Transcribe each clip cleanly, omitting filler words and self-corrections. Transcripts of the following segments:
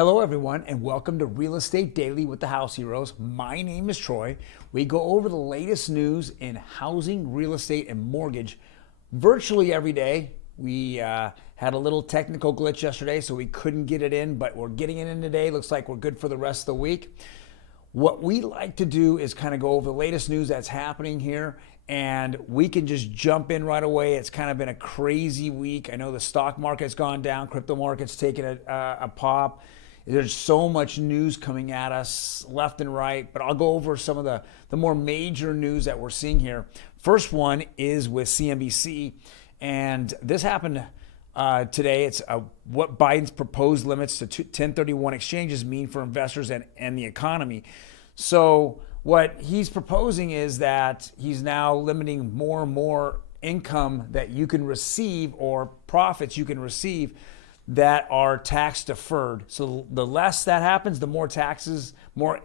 Hello, everyone, and welcome to Real Estate Daily with the House Heroes. My name is Troy. We go over the latest news in housing, real estate, and mortgage virtually every day. We had a little technical glitch yesterday, so we couldn't get it in, but we're getting it in today. Looks like we're good for the rest of the week. What we like to do is kind of go over the latest news that's happening here, and we can just jump in right away. It's kind of been a crazy week. I know the stock market's gone down, crypto market's taken a pop. There's so much news coming at us left and right, but I'll go over some of the more major news that we're seeing here. First one is with CNBC, and this happened today. It's what Biden's proposed limits to 1031 exchanges mean for investors and the economy. So what he's proposing is that he's now limiting more and more income that you can receive or profits you can receive that are tax deferred. So the less that happens, the more taxes, more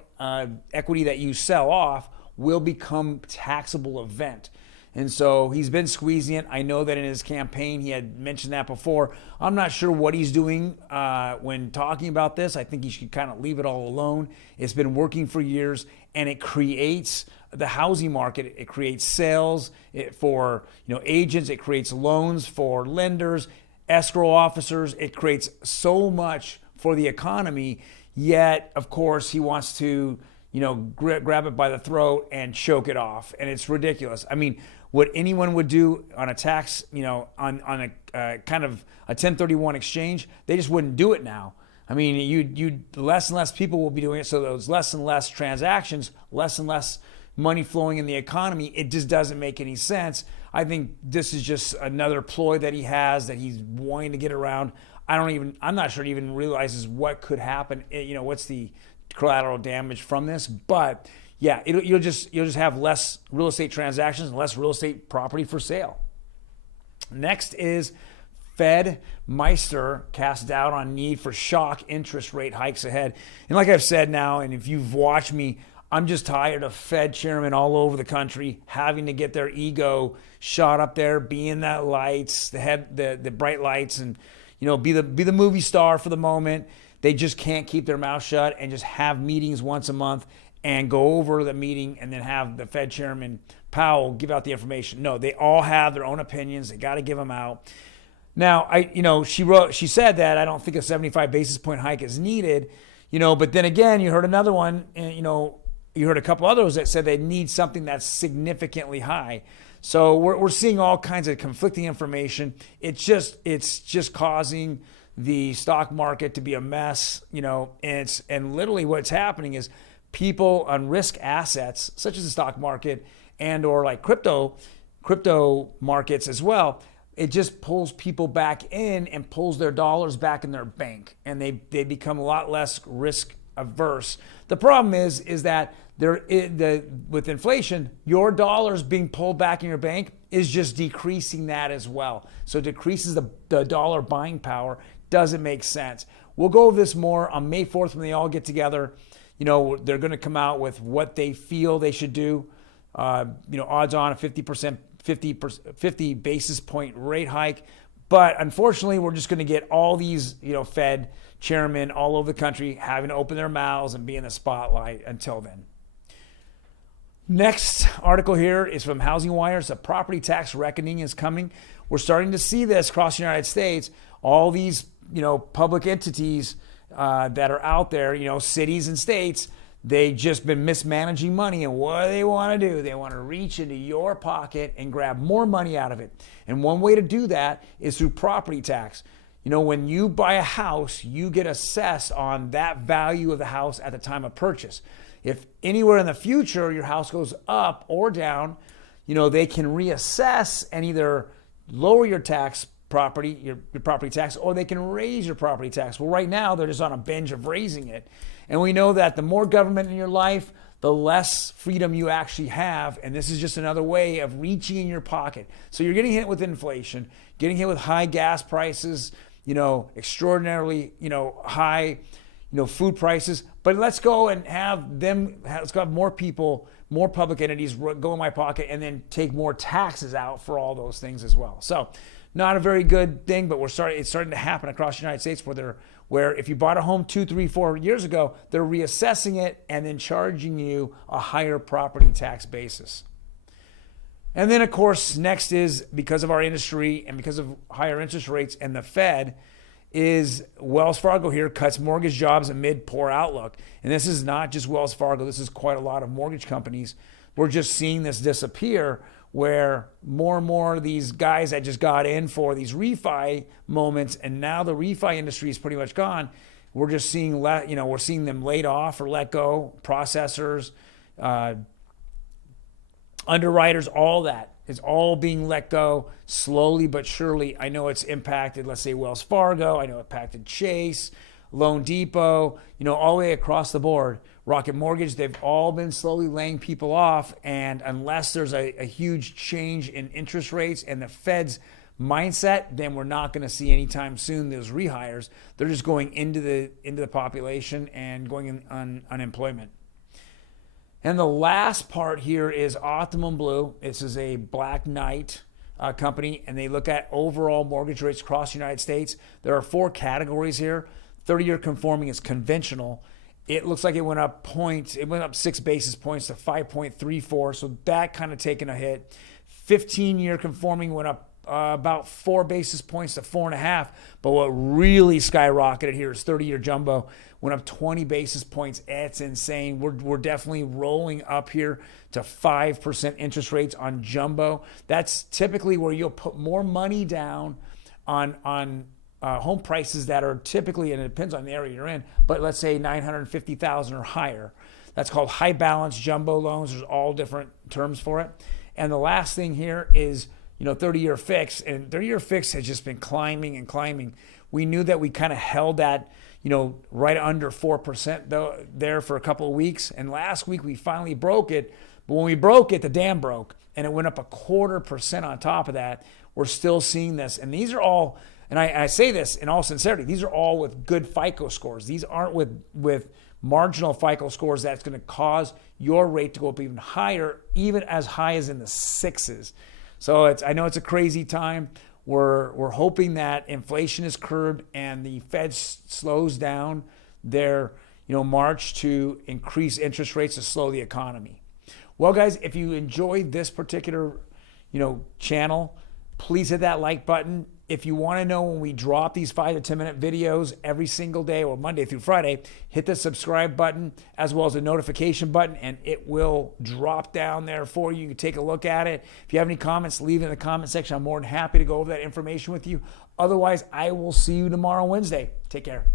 equity that you sell off will become taxable event. And so he's been squeezing it. I know that in his campaign he had mentioned that before. I'm not sure what he's doing when talking about this. I think he should kind of leave it all alone. It's been working for years, and it creates the housing market. It creates sales for agents. It creates loans for lenders, escrow officers. It creates so much for the economy. Yet, of course, he wants to grab it by the throat and choke it off, and it's ridiculous. I mean, what anyone would do on a tax, on a kind of a 1031 exchange, they just wouldn't do it now. I mean, you less and less people will be doing it, so there's less and less transactions, less and less money flowing in the economy. It just doesn't make any sense. I think this is just another ploy that he has, that he's wanting to get around. I'm not sure he even realizes what could happen. What's the collateral damage from this? But yeah, you'll just have less real estate transactions and less real estate property for sale. Next is Fed Meister cast doubt on need for shock interest rate hikes ahead. And like I've said now, and if you've watched me, I'm just tired of Fed chairmen all over the country having to get their ego shot up there, being that lights, the bright lights, and be the movie star for the moment. They just can't keep their mouth shut and just have meetings once a month and go over the meeting and then have the Fed chairman Powell give out the information. No, they all have their own opinions. They got to give them out. Now, she said that I don't think a 75 basis point hike is needed, but then again, you heard another one, you heard a couple others that said they need something that's significantly high. So we're seeing all kinds of conflicting information. It's just causing the stock market to be a mess, and literally what's happening is people on risk assets, such as the stock market and or like crypto markets as well, it just pulls people back in and pulls their dollars back in their bank, and they become a lot less risk averse. The problem is that with inflation, your dollars being pulled back in your bank is just decreasing that as well. So it decreases the dollar buying power. Doesn't make sense. We'll go over this more on May 4th when they all get together. They're going to come out with what they feel they should do. Odds on a 50 basis point rate hike. But unfortunately, we're just going to get all these, Fed chairmen all over the country having to open their mouths and be in the spotlight until then. Next article here is from Housing Wires. A property tax reckoning is coming. We're starting to see this across the United States. All these, public entities that are out there, cities and states, they just been mismanaging money. And what do they want to do? They want to reach into your pocket and grab more money out of it. And one way to do that is through property tax. When you buy a house, you get assessed on that value of the house at the time of purchase. If anywhere in the future your house goes up or down, they can reassess and either lower your property tax, or they can raise your property tax. Well, right now they're just on a binge of raising it. And we know that the more government in your life, the less freedom you actually have. And this is just another way of reaching in your pocket. So you're getting hit with inflation, getting hit with high gas prices, extraordinarily, high, food prices. But let's go and let's go have more people, more public entities go in my pocket and then take more taxes out for all those things as well. So not a very good thing, but it's starting to happen across the United States where where if you bought a home 2, 3, 4 years ago, they're reassessing it and then charging you a higher property tax basis. And then, of course, next is, because of our industry and because of higher interest rates and the Fed, is Wells Fargo here cuts mortgage jobs amid poor outlook. And this is not just Wells Fargo. This is quite a lot of mortgage companies. We're just seeing this disappear, where more and more of these guys that just got in for these refi moments, and now the refi industry is pretty much gone. We're just seeing, we're seeing them laid off or let go, processors, underwriters, all that is all being let go slowly but surely. I know it's impacted, let's say, Wells Fargo. I know it impacted Chase, Loan Depot, all the way across the board. Rocket Mortgage, they've all been slowly laying people off. And unless there's a huge change in interest rates and the Fed's mindset, then we're not going to see anytime soon those rehires. They're just going into the population and going on unemployment. And the last part here is Optimum Blue. This is a Black Knight company, and they look at overall mortgage rates across the United States. There are 4 categories here. 30-year conforming is conventional. It looks like it went up 6 basis points to 5.34, so that kind of taking a hit. 15-year conforming went up about 4 basis points to 4.5, but what really skyrocketed here is 30-year jumbo. Went up 20 basis points. It's insane. We're definitely rolling up here to 5% interest rates on jumbo. That's typically where you'll put more money down on home prices that are typically, and it depends on the area you're in, but let's say $950,000 or higher. That's called high balance jumbo loans. There's all different terms for it. And the last thing here is 30-year fix, and 30-year fix has just been climbing and climbing. We knew that we kind of held that, right under 4% though there for a couple of weeks, and last week we finally broke it. But when we broke it, the dam broke, and it went up 0.25% on top of that. We're still seeing this, and these are all, and I say this in all sincerity, these are all with good FICO scores. These aren't with marginal FICO scores that's going to cause your rate to go up even higher, even as high as in the 6s. So I know it's a crazy time. We're hoping that inflation is curbed and the Fed slows down their march to increase interest rates to slow the economy. Well, guys, if you enjoyed this particular channel, please hit that like button. If you want to know when we drop these 5 to 10 minute videos every single day or Monday through Friday, hit the subscribe button as well as the notification button, and it will drop down there for you. You can take a look at it. If you have any comments, leave it in the comment section. I'm more than happy to go over that information with you. Otherwise, I will see you tomorrow, Wednesday. Take care.